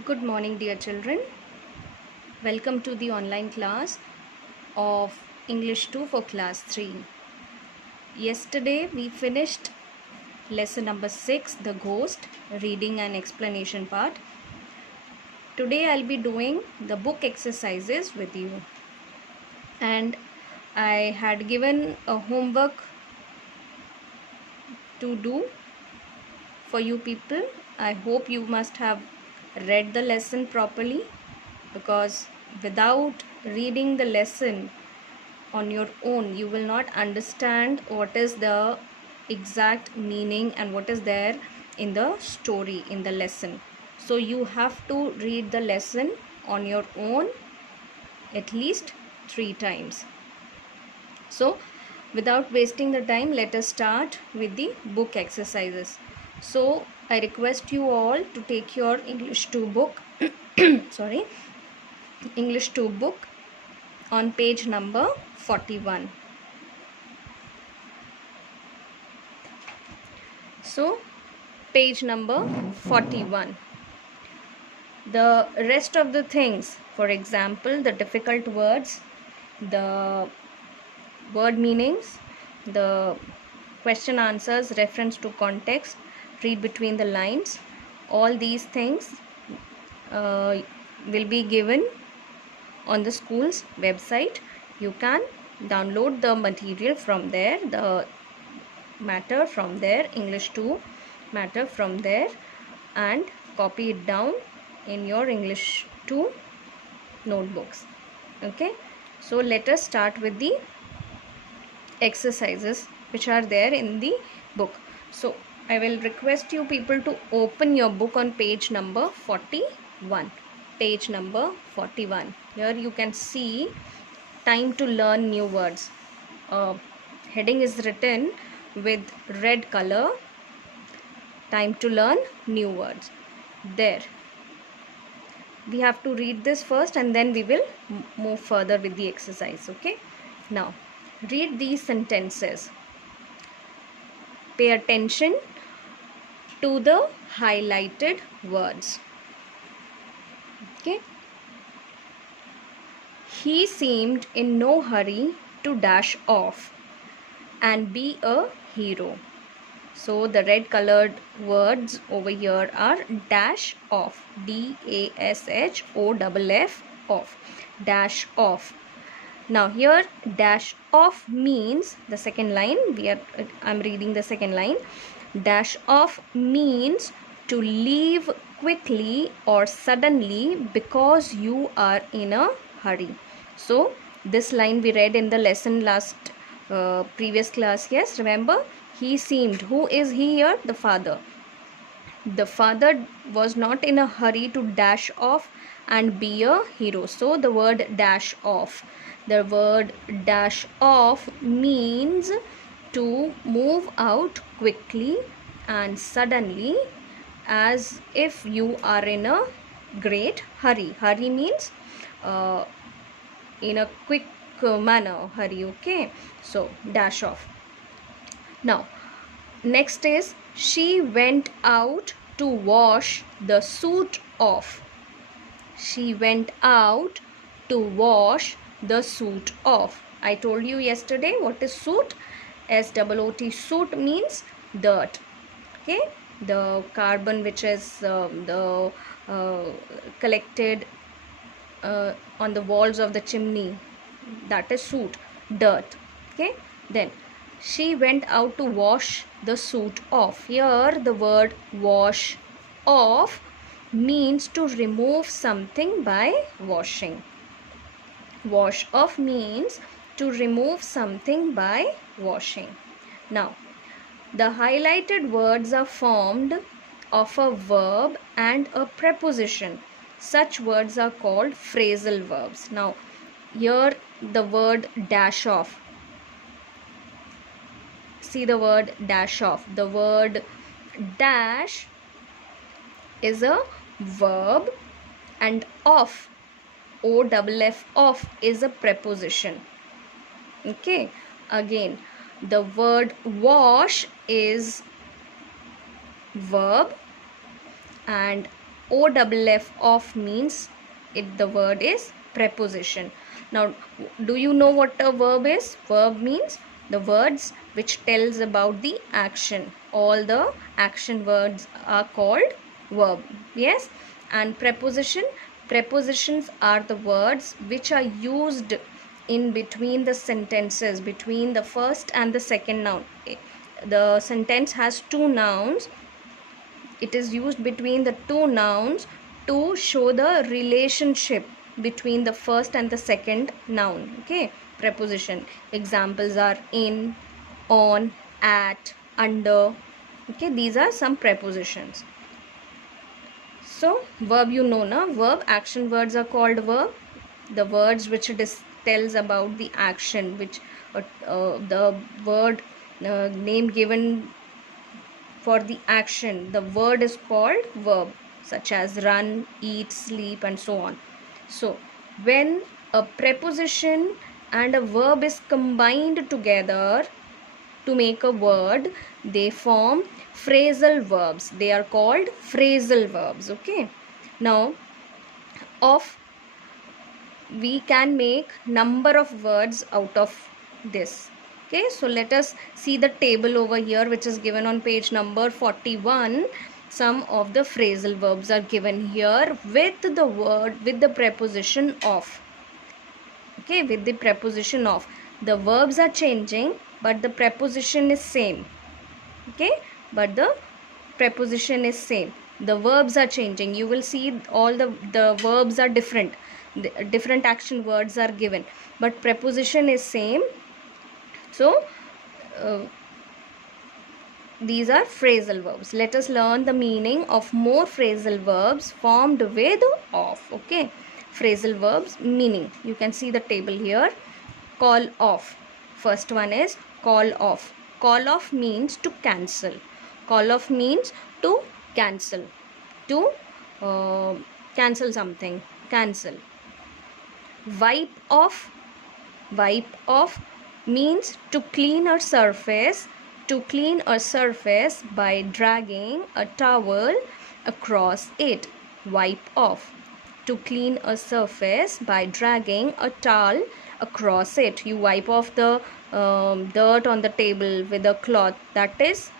Good morning, dear children. Welcome to the online class of English 2 for class 3. Yesterday we finished lesson number 6, the ghost, reading and explanation part. Today I'll be doing the book exercises with you. And I had given a homework to do for you people. I hope you must have read the lesson properly, because without reading the lesson on your own you will not understand what is the exact meaning and what is there in the story, in the lesson. So you have to read the lesson on your own at least 3 times. So without wasting the time, let us start with the book exercises. So I request you all to take your English 2 book English 2 book on page number 41. So page number 41. The rest of the things, for example, the difficult words, the word meanings, the question answers, reference to context, read between the lines, all these things will be given on the school's website. You can download the material from there, the matter from there, English 2 matter from there, and copy it down in your English 2 notebooks. Okay, so let us start with the exercises which are there in the book. So I will request you people to open your book on page number 41. Page number 41. Here you can see time to learn new words. Heading is written with red color. Time to learn new words. There. We have to read this first and then we will move further with the exercise. Okay. Now, read these sentences. Pay attention to the highlighted words. Okay. He seemed in no hurry to dash off and be a hero. So the red colored words over here are dash off, DASHOFF, off, dash off. Now here dash off means, the second line, I'm reading the second line. Dash off means to leave quickly or suddenly because you are in a hurry. So this line we read in the lesson last previous class. Yes, remember, he seemed. Who is he here? The father. The father was not in a hurry to dash off and be a hero. So the word dash off. The word dash off means to move out quickly and suddenly, as if you are in a great hurry. Hurry means in a quick manner, hurry. Okay, so dash off. Now next is, she went out to wash the suit off. She went out to wash the suit off. I told you yesterday what is soot. SOOT, soot means dirt. Okay, the carbon which is collected on the walls of the chimney, that is soot, dirt. Okay, then she went out to wash the suit off. Here the word wash off means to remove something by washing. Wash off means to remove something by washing. Now the highlighted words are formed of a verb and a preposition. Such words are called phrasal verbs. Now here the word dash off. See the word dash off. The word dash is a verb and off, OFF, off, is a preposition. Okay, again the word wash is verb and OFF of means the word is preposition. Now, do you know what a verb is? Verb means the words which tells about the action. All the action words are called verb. Yes. And prepositions are the words which are used in between the sentences, between the first and the second noun. The sentence has two nouns. It is used between the two nouns to show the relationship between the first and the second noun. Okay, preposition examples are in, on, at, under. Okay, these are some prepositions. So verb, you know na, verb, action words are called verb. The words which tells about the action, which the word name given for the action, the word is called verb, such as run, eat, sleep, and so on. So when a preposition and a verb is combined together to make a word, they form phrasal verbs. They are called phrasal verbs. Okay, now we can make number of words out of this. Okay, so let us see the table over here, which is given on page number 41. Some of the phrasal verbs are given here with the word, with the preposition of. Okay, with the preposition of. The verbs are changing, but the preposition is same. Okay, but the preposition is same. The verbs are changing. You will see all the verbs are different. The different action words are given, but preposition is same. So these are phrasal verbs. Let us learn the meaning of more phrasal verbs formed with of. Okay, phrasal verbs meaning. You can see the table here. Call off. First one is call off. Call off means to cancel. Call off means to cancel. To cancel something. Cancel. Wipe off. Wipe off means to clean a surface. To clean a surface by dragging a towel across it. Wipe off. To clean a surface by dragging a towel across it. You wipe off the dirt on the table with a cloth. That is,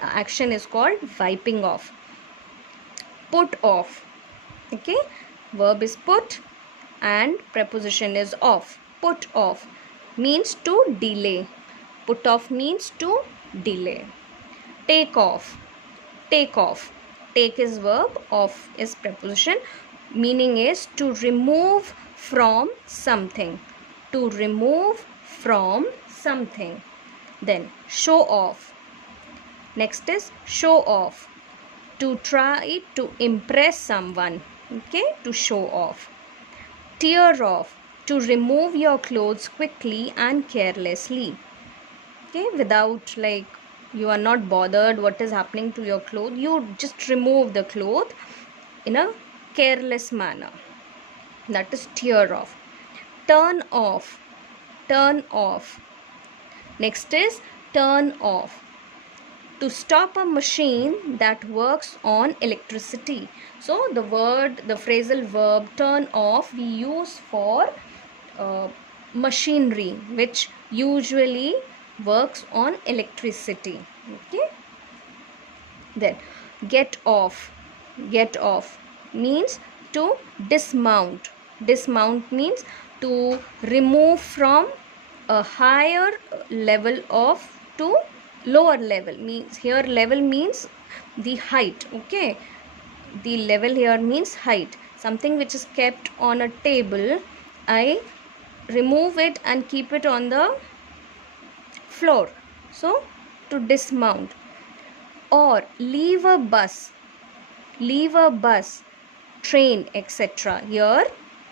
action is called wiping off. Put off. Okay, verb is put and preposition is off. Put off means to delay. Put off means to delay. Take off. Take off. Take is verb, off is preposition. Meaning is to remove from something. To remove from something. Then show off. Next is show off. To try to impress someone. Okay, to show off. Tear off. To remove your clothes quickly and carelessly. Okay, without, like, you are not bothered what is happening to your clothes, you just remove the cloth in a careless manner. That is tear off. Turn off. Turn off. Next is turn off. To stop a machine that works on electricity. So the phrasal verb turn off we use for machinery which usually works on electricity. Okay, then get off. Get off means to dismount. Dismount means to remove from a higher level of to lower level. Means here level means the height. Okay, the level here means height. Something which is kept on a table, I remove it and keep it on the floor. So to dismount. Or leave a bus. Leave a bus, train, etc. Here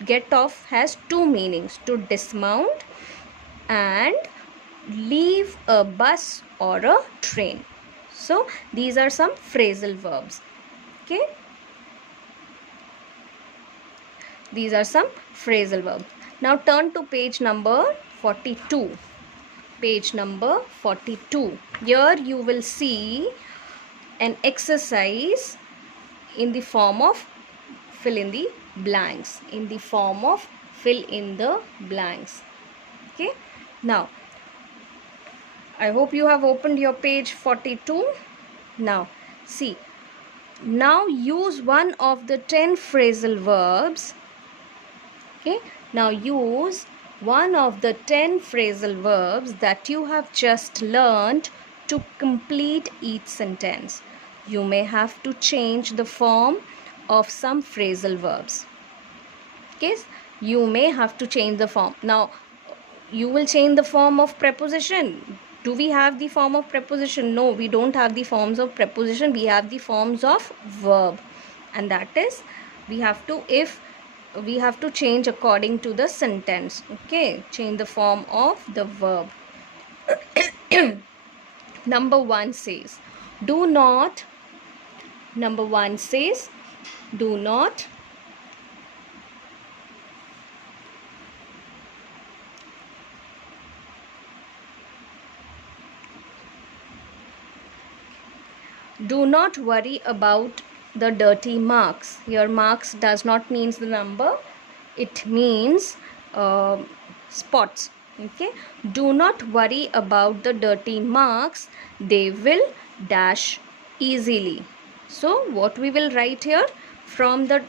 get off has two meanings: to dismount and leave a bus or a train. So these are some phrasal verbs. Okay, these are some phrasal verbs. Now turn to page number 42. Page number 42. Here you will see an exercise in the form of fill in the blanks. In the form of fill in the blanks. Okay. Now, I hope you have opened your page 42. Now, see. Now use one of the 10 phrasal verbs. Okay. Now use one of the 10 phrasal verbs that you have just learned to complete each sentence. You may have to change the form of some phrasal verbs. Okay. You may have to change the form. Now, you will change the form of preposition. Do we have the form of preposition? No, we don't have the forms of preposition. We have the forms of verb. And that is, we have to change according to the sentence. Okay, change the form of the verb. Number 1 says, do not. Number 1 says, do not. Do not worry about the dirty marks. Here marks does not means the number. It means spots. Okay. Do not worry about the dirty marks. They will dash easily. So what we will write here from the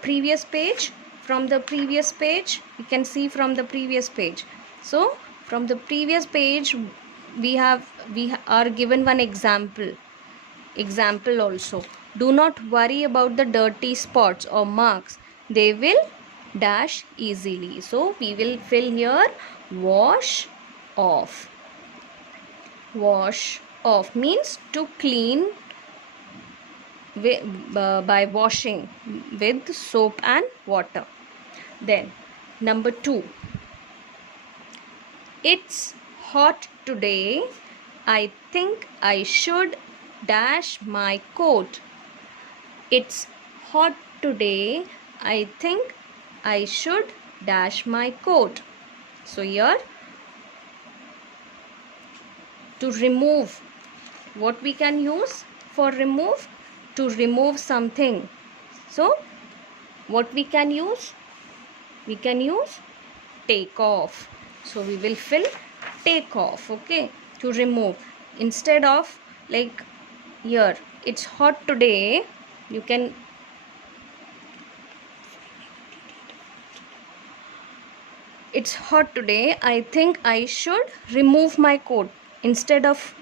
previous page. From the previous page, you can see from the previous page. So from the previous page, we are given one example also. Do not worry about the dirty spots or marks. They will dash easily. So we will fill here wash off. Wash off means to clean by washing with soap and water. Then number 2. It's hot today. I think I should dash my coat. It's hot today. I think I should dash my coat. So here, to remove, what we can use for remove? To remove something. So what we can use? We can use take off. So we will fill take off. Okay, to remove. Instead of like here, it's hot today, you can it's hot today, I think I should remove my coat. Instead of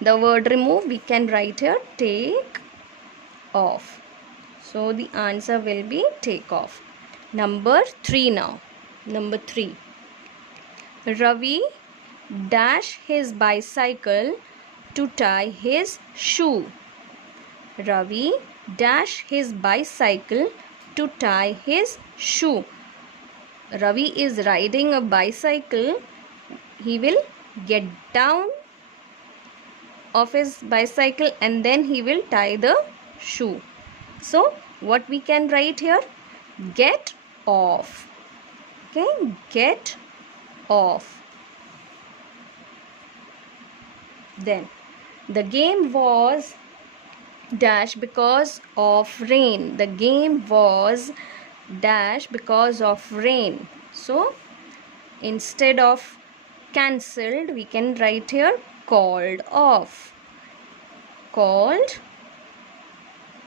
the word remove, we can write here take off. So the answer will be take off. Number 3 now. Number 3. Ravi dash his bicycle to tie his shoe. Ravi dash his bicycle to tie his shoe. Ravi is riding a bicycle. He will get down of his bicycle and then he will tie the shoe. So what we can write here? Get off. Okay, get off. Then the game was dash because of rain. The game was dash because of rain. So instead of cancelled, we can write here called off. Called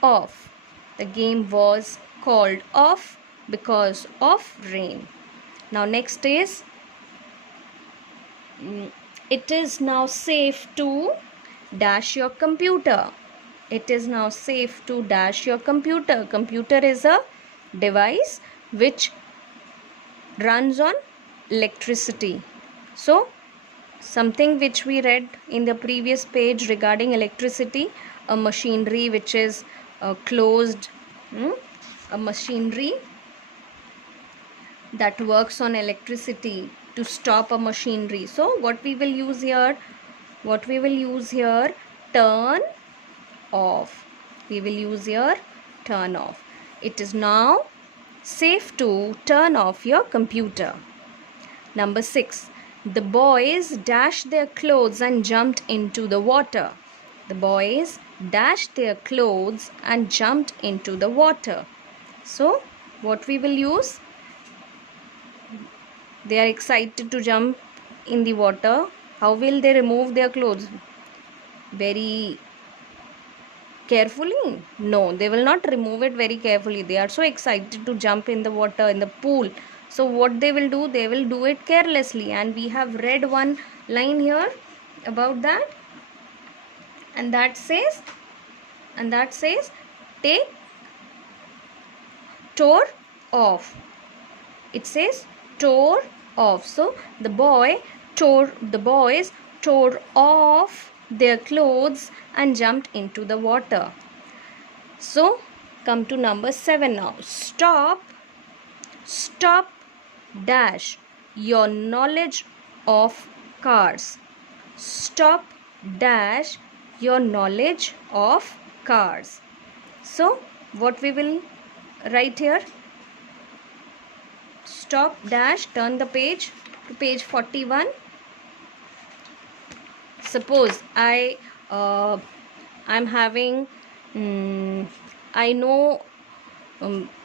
off. The game was called off because of rain. Now next is it is now safe to dash your computer. It is now safe to dash your computer. Computer is a device which runs on electricity. So something which we read in the previous page regarding electricity, a machinery which is closed, a machinery that works on electricity to stop a machinery. So what we will use here? What we will use here? Turn off. We will use here turn off. It is now safe to turn off your computer. Number 6. The boys dashed their clothes and jumped into the water. The boys dashed their clothes and jumped into the water. So, what we will use? They are excited to jump in the water. How will they remove their clothes? Very carefully? No, they will not remove it very carefully. They are so excited to jump in the water, in the pool. So what they will do? They will do it carelessly. And we have read one line here about that. And that says, take, tore off. It says tore off. So the boys tore off their clothes and jumped into the water. So come to number 7 now. Stop dash your knowledge of cars. Stop dash your knowledge of cars. So what we will write here? Stop dash, turn the page to page 41. Suppose I'm having I know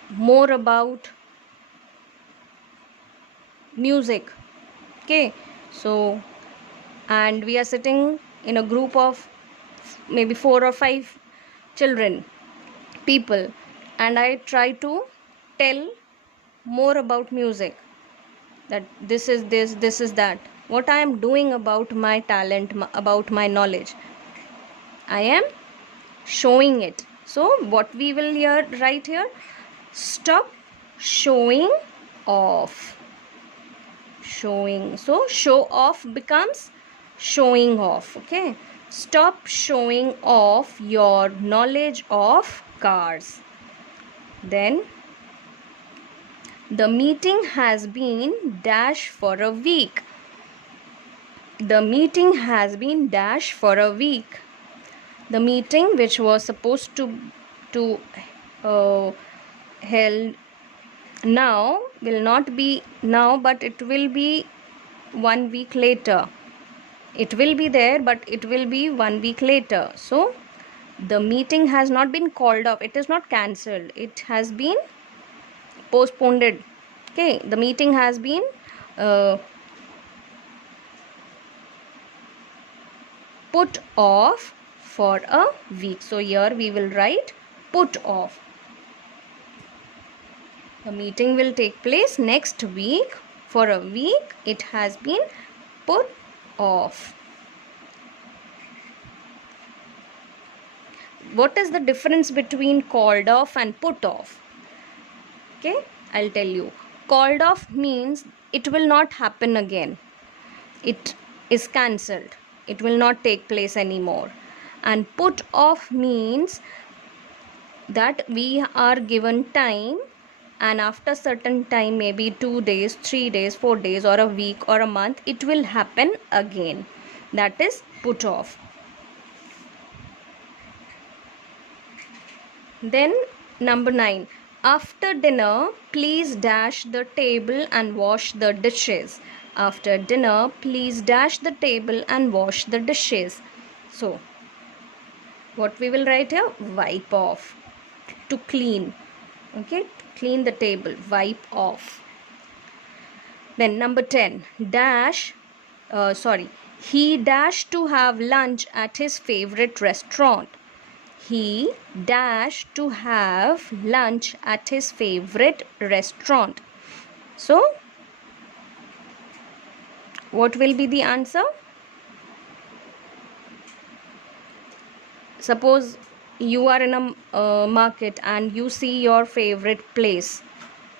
more about music. Okay, so and we are sitting in a group of maybe 4 or 5 children, people, and I try to tell more about music, that this is this is that, what I am doing about my talent, about my knowledge, I am showing it. So what we will here write here? Stop showing off. Showing, so show off becomes showing off. Okay, stop showing off your knowledge of cars. Then the meeting has been dash for a week. The meeting has been dash for a week. The meeting which was supposed to held now will not be now, but it will be 1 week later. It will be there, but it will be 1 week later. So the meeting has not been called off. It is not cancelled. It has been postponed. Okay, the meeting has been put off for a week. So here we will write put off. The meeting will take place next week. For a week it has been put off. What is the difference between called off and put off? Okay, I'll tell you. Called off means it will not happen again. It is cancelled. It will not take place anymore. And put off means that we are given time, and after certain time, maybe 2 days, 3 days, 4 days, or a week or a month, it will happen again. That is put off. Then number 9. After dinner, please dash the table and wash the dishes. After dinner, please dash the table and wash the dishes. So what we will write here? Wipe off. To clean. Okay, clean the table, wipe off. Then number 10. He dashed to have lunch at his favorite restaurant. He dashed to have lunch at his favorite restaurant. So what will be the answer? Suppose you are in a market and you see your favorite place.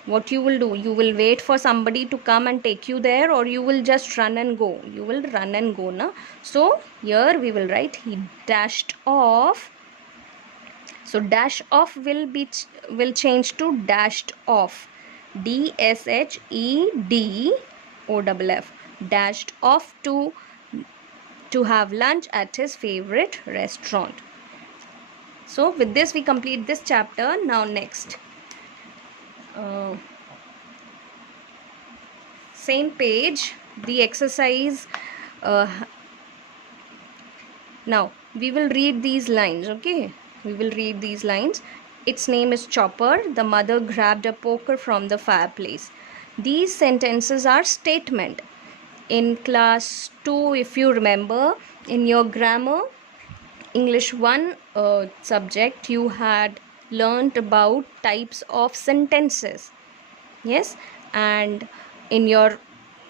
What you will do? You will wait for somebody to come and take you there, or you will just run and go? You will run and go, na? So here we will write he dashed off. So dash off will change to dashed off. DSHEDOFF. Dashed off to have lunch at his favorite restaurant. So with this we complete this chapter. Now next, same page, the exercise. Now we will read these lines, okay? We will read these lines. Its name is Chopper. The mother grabbed a poker from the fireplace. These sentences are statement. In class 2, if you remember, in your grammar English 1 subject, you had learnt about types of sentences. Yes, and in your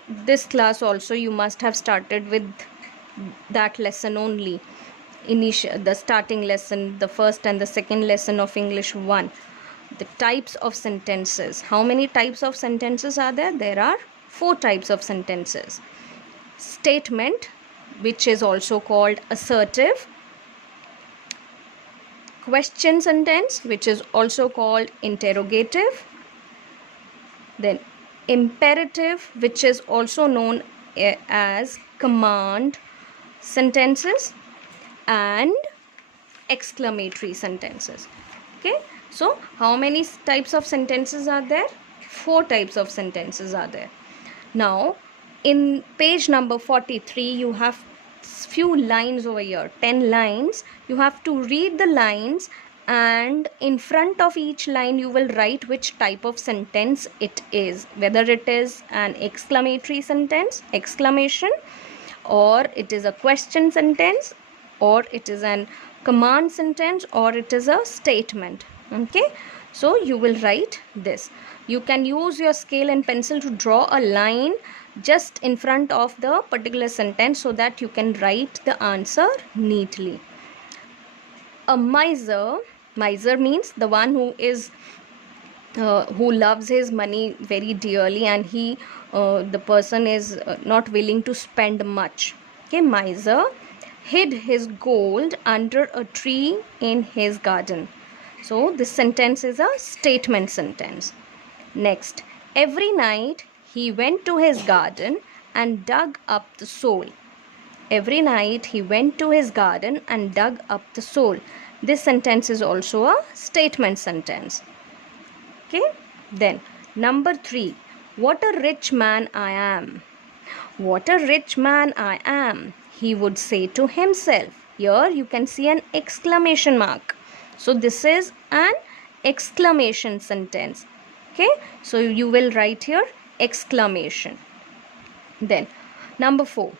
this class also you must have started with that lesson only. The starting lesson, the first and the second lesson of English 1, the types of sentences. How many types of sentences are there? There are 4 types of sentences. Statement, which is also called assertive. Question sentence, which is also called interrogative. Then imperative, which is also known as command sentences, and exclamatory sentences. Okay, so how many types of sentences are there? 4 types of sentences are there. Now in page number 43 you have few lines over here, 10 lines. You have to read the lines, and in front of each line you will write which type of sentence it is, whether it is an exclamatory sentence, exclamation, or it is a question sentence, or it is an command sentence, or it is a statement. Okay, so you will write this. You can use your scale and pencil to draw a line just in front of the particular sentence so that you can write the answer neatly. A miser means the one who loves his money very dearly, and the person is not willing to spend much. Okay, miser hid his gold under a tree in his garden. So this sentence is a statement sentence. Next, every night he went to his garden and dug up the soil. Every night he went to his garden and dug up the soil. This sentence is also a statement sentence. Okay, then number 3, what a rich man I am. What a rich man I am, he would say to himself. Here you can see an exclamation mark. So this is an exclamation sentence. Okay, so you will write here exclamation. Then number 4,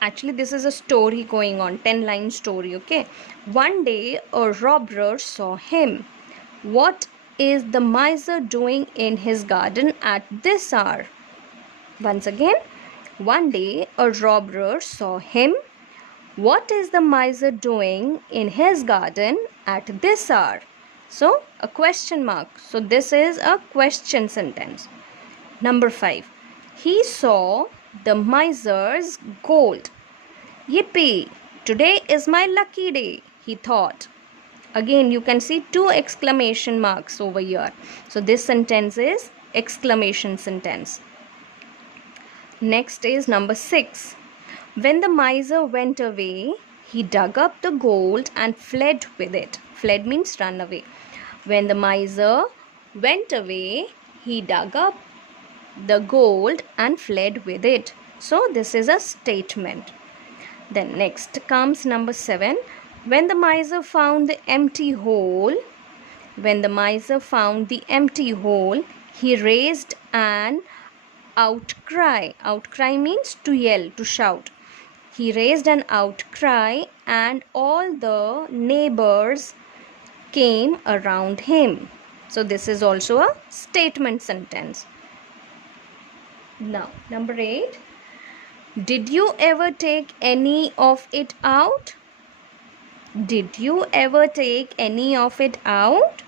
actually this is a story going on, 10-line story. Okay, one day a robber saw him. What is the miser doing in his garden at this hour? Once again, one day a robber saw him. What is the miser doing in his garden at this hour? So a question mark. So this is a question sentence. Number 5, he saw the miser's gold. Yippee! Today is my lucky day, he thought. Again, you can see 2 exclamation marks over here. So this sentence is exclamation sentence. Next is number 6. When the miser went away, he dug up the gold and fled with it. Fled means run away. When the miser went away, he dug up the gold and fled with it. So this is a statement. Then next comes number 7. When the miser found the empty hole, he raised an outcry. Outcry means to yell, to shout. He raised an outcry, and all the neighbors came around him. So this is also a statement sentence. Now, number 8. Did you ever take any of it out? Did you ever take any of it out?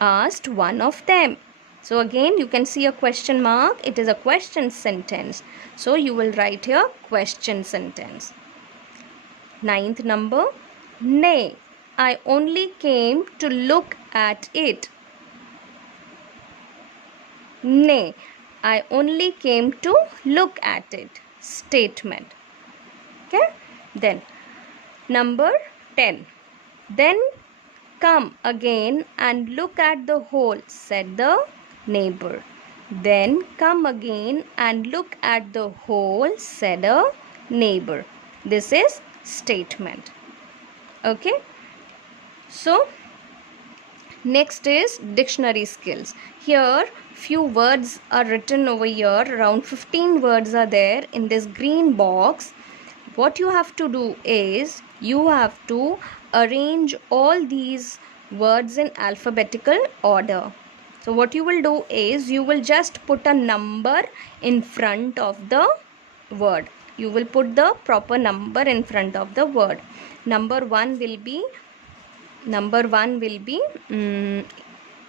Asked one of them. So again, you can see a question mark. It is a question sentence. So you will write here question sentence. 9th number. Nay, I only came to look at it. Nay, I only came to look at it. Statement. Okay. Then number 10. Then come again and look at the hole, said the neighbor. Then come again and look at the hole, said a neighbor. This is statement. Okay, so next is dictionary skills. Here few words are written over here, around 15 words are there in this green box. What you have to do is you have to arrange all these words in alphabetical order. So what you will do is you will just put a number in front of the word. You will put the proper number in front of the word. Number one will be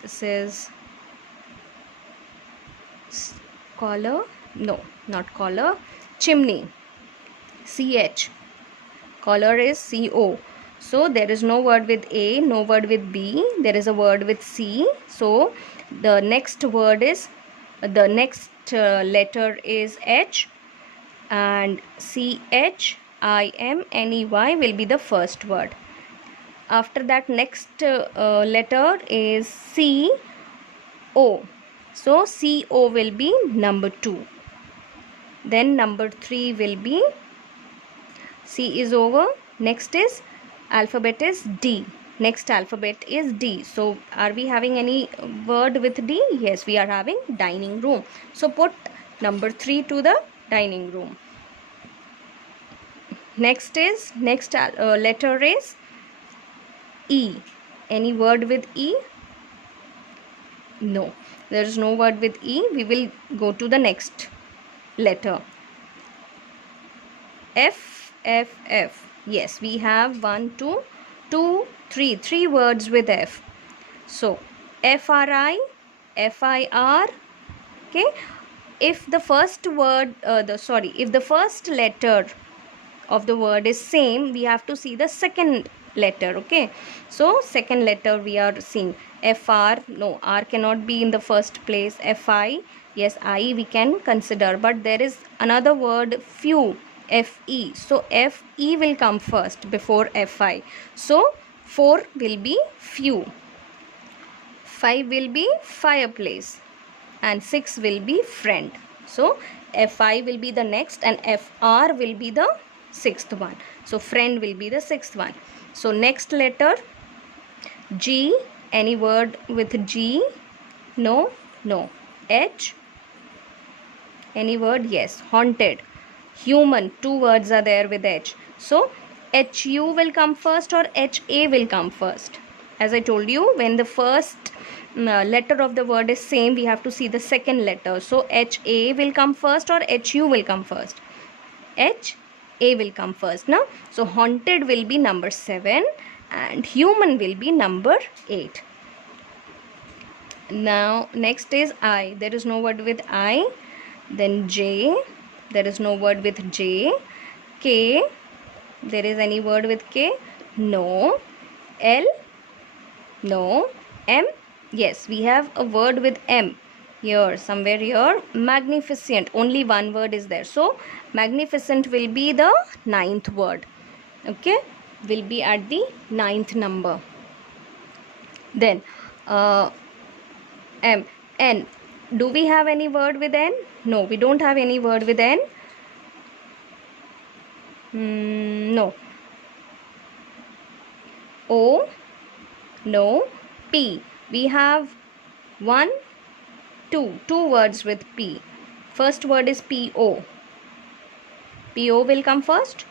this is collar, no, not collar, chimney, ch. Collar is co. So there is no word with a, no word with b, there is a word with c. So the next letter is h, and chimney will be the first word. After that, next letter is c o. So co will be number 2. Then number 3 will be, C is over. Next is alphabet is D. Next alphabet is D. So are we having any word with D? Yes, we are having dining room. So put number 3 to the dining room. Next letter is E. Any word with E? No, there is no word with E. We will go to the next letter. F. Yes, we have 3 words with F. So FRI, FIR. Okay, if the first word if the first letter of the word is same, we have to see the second letter. Okay, so second letter we are seeing FR. No, R cannot be in the first place. FI, yes, I we can consider, but there is another word few, FE. So FE will come first before FI. So 4 will be few, 5 will be fireplace, and 6 will be friend. So FI will be the next and FR will be the sixth one. So friend will be the sixth one. So next letter G. Any word with G? No. H. Any word? Yes. Haunted, human. 2 words are there with H. So HU will come first or HA will come first. As I told you, when the first letter of the word is same, we have to see the second letter. So HA will come first or HU will come first. HA will come first now. So haunted will be number 7 and human will be number 8. Now next is I. There is no word with I. Then J. There is no word with J. K. There is any word with K? No. L. No. M. Yes, we have a word with M. Here, somewhere here, magnificent. Only one word is there. So magnificent will be the 9th word. Okay, will be at the 9th number. Then M. N. Do we have any word with N? No, we don't have any word with N. No. O. No. P. We have 2 words with P. First word is PO. PO will come first.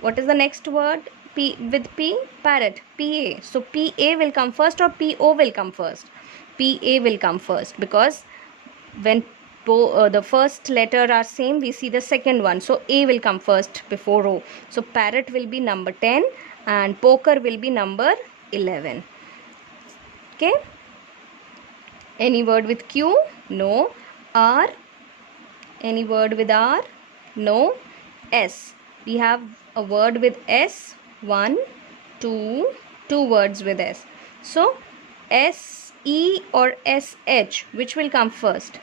What is the next word P with P? Parrot. PA. So PA will come first or PO will come first? PA will come first, because when the first letter are same, we see the second one. So A will come first before O. So parrot will be number 10 and poker will be number 11. Okay. Any word with Q? No. R. Any word with R? No. S. We have a word with S. 1, 2 words with S. So SE or SH, which will come first?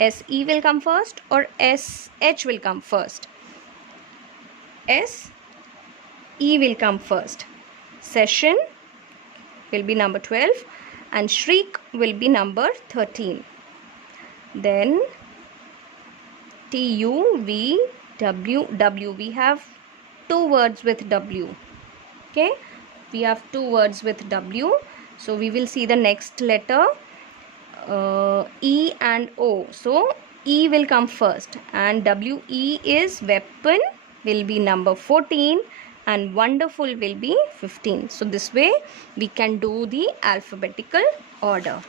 SE will come first or SH will come first? SE will come first. Session will be number 12 and shriek will be number 13. Then TUVWW, we have 2 words with W. Okay, we have two words with W. So we will see the next letter, E and O. So E will come first, and WE is weapon, will be number 14, and wonderful will be 15. So this way we can do the alphabetical order.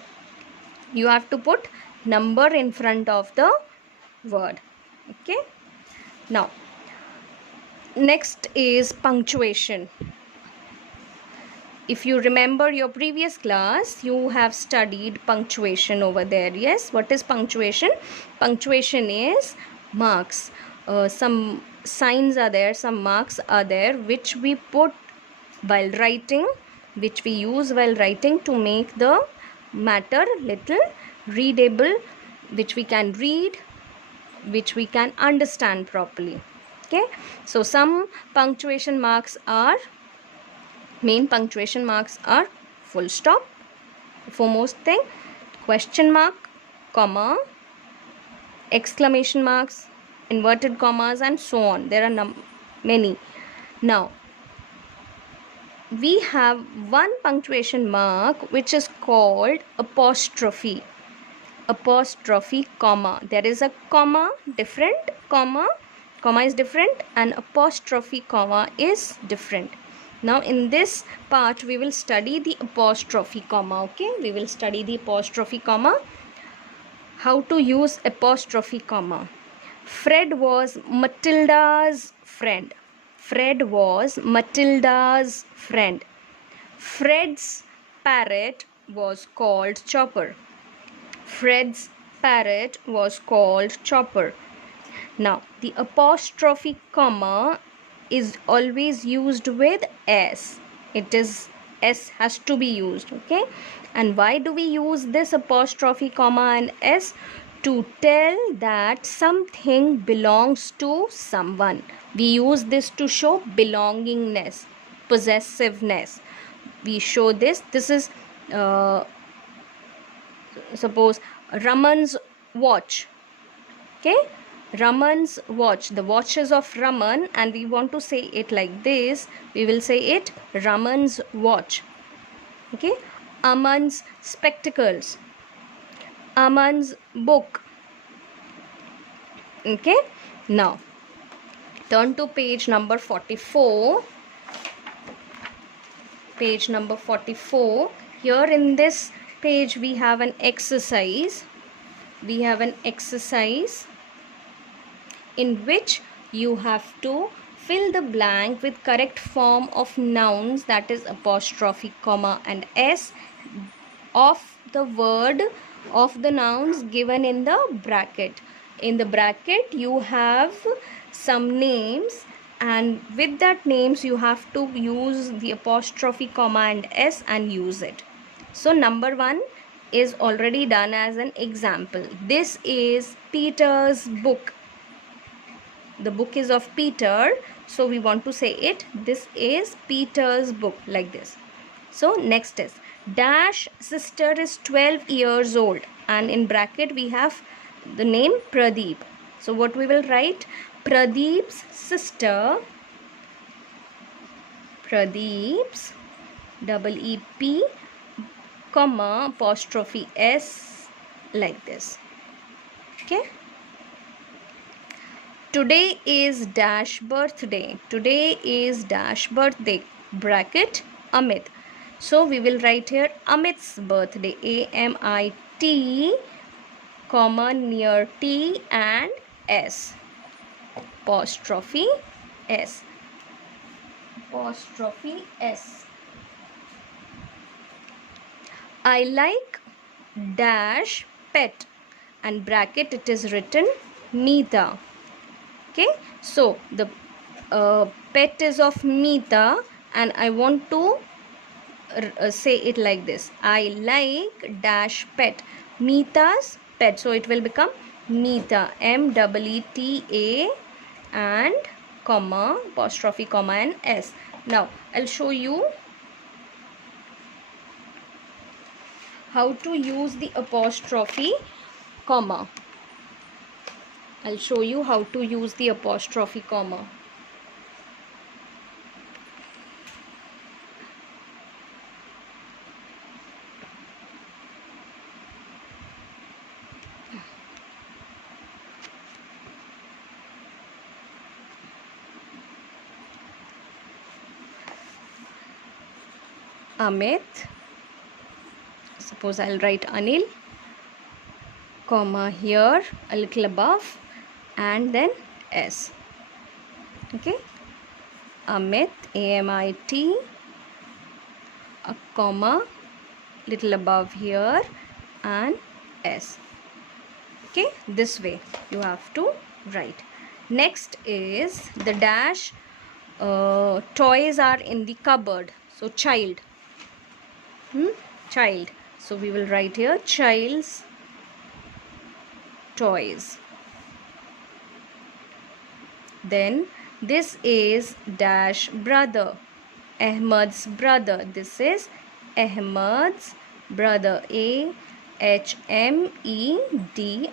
You have to put number in front of the word. Okay. Now next is punctuation. If you remember your previous class, you have studied punctuation over there. Yes, what is punctuation? Punctuation is marks. Some signs are there, some marks are there which we put while writing, which we use while writing to make the matter little readable, which we can read, which we can understand properly. Okay, so some punctuation marks are, main punctuation marks are full stop, foremost thing, question mark, comma, exclamation marks, inverted commas, and so on. There are many. Now we have one punctuation mark which is called apostrophe. Apostrophe, comma. There is a comma, different, comma is different, and apostrophe comma is different. Now in this part we will study the apostrophe comma. Okay, we will study the apostrophe comma, how to use apostrophe comma. Fred was Matilda's friend. Fred was Matilda's friend. Fred's parrot was called Chopper. Fred's parrot was called Chopper. Now the apostrophe comma is always used with S. It is S has to be used. Okay, and why do we use this apostrophe comma and S? To tell that something belongs to someone. We use this to show belongingness, possessiveness. We show this. This is suppose Raman's watch. Okay, Raman's watch, the watches of Raman, and we want to say it like this. We will say it Raman's watch. Okay, Aman's spectacles, Aman's book. Okay, now turn to page number 44. Page number 44. Here in this page we have an exercise. We have an exercise in which you have to fill the blank with correct form of nouns, that is apostrophe comma and S, of the word of the nouns given in the bracket. In the bracket you have some names, and with that names you have to use the apostrophe comma and S and use it. So number 1 is already done as an example. This is Peter's book. The book is of Peter, so we want to say it, this is Peter's book, like this. So next is dash sister is 12 years old, and in bracket we have the name Pradeep. So what we will write? Pradeep's sister, Pradeep's EEP comma apostrophe S, like this. Okay, today is dash birthday. Today is dash birthday, bracket Amit. So we will write here Amit's birthday, AMIT comma near T and S, apostrophe S, apostrophe S. I like dash pet, and bracket it is written Meeta. Okay, so the pet is of Meeta, and I want to say it like this: I like dash pet, Meeta's pet. So it will become Meeta, MEETA, and comma apostrophe comma and S. Now I'll show you how to use the apostrophe comma. I'll show you how to use the apostrophe comma. Amit. Suppose I'll write Anil, comma here a little above, and then S. Okay, Amit, A-M-I-T, a comma little above here, and S. Okay, this way you have to write. Next is the dash. Toys are in the cupboard, so child. Child, so we will write here child's toys. Then this is dash brother, Ahmad's brother. This is Ahmad's brother, A-H-M-E-D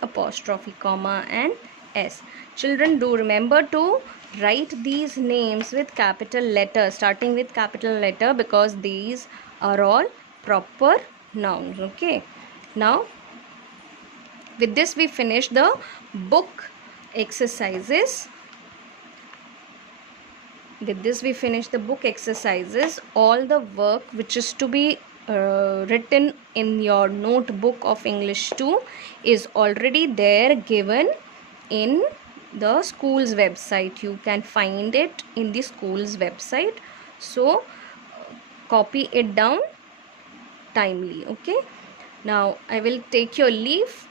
apostrophe comma and S. Children, do remember to write these names with capital letters, starting with capital letter, because these are all proper nouns. Okay, now with this we finish the book exercises. With this we finish the book exercises. All the work which is to be written in your notebook of English 2 is already there, given in the school's website. You can find it in the school's website, so copy it down timely. Okay, now I will take your leave.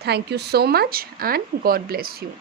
Thank you so much and God bless you.